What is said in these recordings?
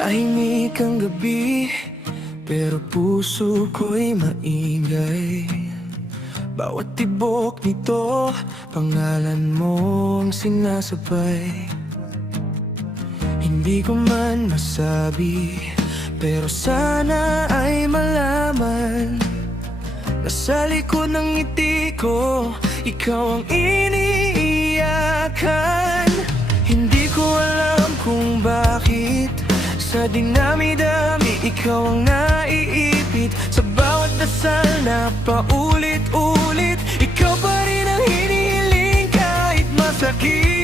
Tahimik ang gabi, pero puso ko'y maingay. Bawat tibok nito, pangalan mo ang sinasabay. Hindi ko man masabi, pero sana ay malaman na sa likod ng ngiti ko, ikaw ang iniiyakan. Hindi ko alam kung bakit sa dinami-dami ikaw ang naiipit. Sa bawat dasal na paulit-ulit, ikaw pa rin ang hinihiling kahit masakit.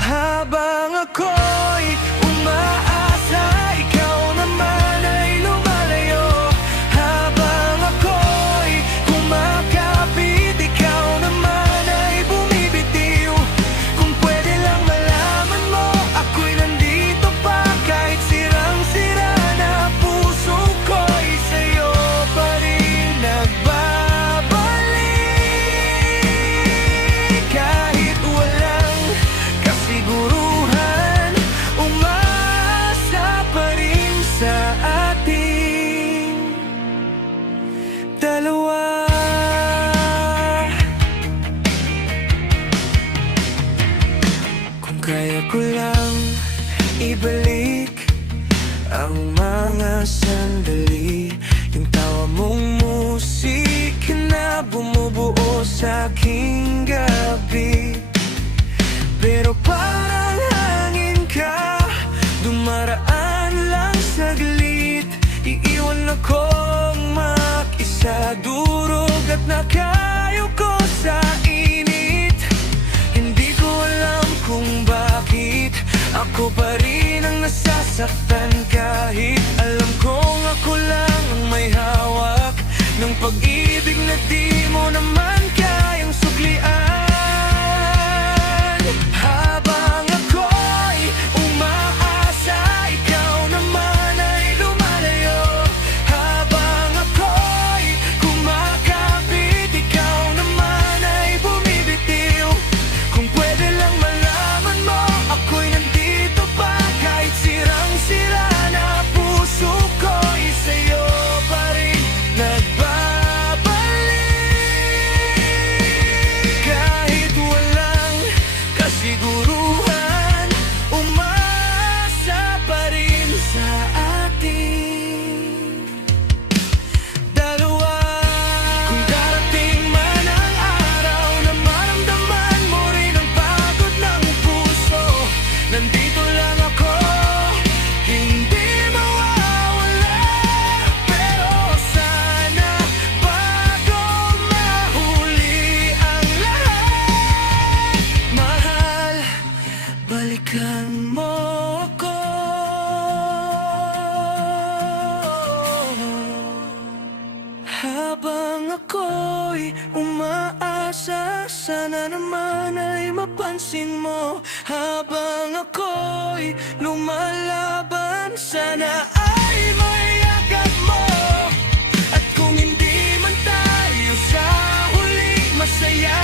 Habang ako'y umaasa, ikaw naman ay lumalayo. Habang ako'y kumakapit, ikaw naman ay bumibitiw. Kung pwede lang malaman mo, ako'y nandito pa kahit sirang-sira na puso ko'y sa'yo pa rin nagbabalik. Kahit walang kasiguruhan, umasa pa rin sa ating dalawa. Kung kaya ko lang ibalik ang mga sandali, yung tawa mong musika na bumubuo sa aking gabi. Pero parang hangin ka, dumaraan lang saglit. Iiwan akong mag-isa, durog at nakayo ko sa init. Hindi ko alam kung bakit ako pa rin ang nasasaktan, kahit alam kong ako lang ang may hawak ng pag-ibig na di mo naman kayang suklian. Habang ako'y umaasa, ikaw naman ay lumalayo. Habang ako'y kumakapit, ikaw naman ay bumibitiw. Kung pwede lang malaman mo, ako'y nandito pa kahit sirang-sira na puso ko'y sa'yo pa rin nagbabalik. Kahit walang kasiguruhan, umasa pa rin sa ating dalawa. Kung darating man ang araw na maramdaman mo rin ang pagod ng puso, nandito lang ako, hindi mawawala. Pero sana bago mahuli ang lahat, mahal, balikan mo ako. Habang ako'y umaasa, sana naman ay mapansin mo. Habang ako'y lumalaban, sana ay mayakap mo. At kung hindi man tayo sa huli masaya,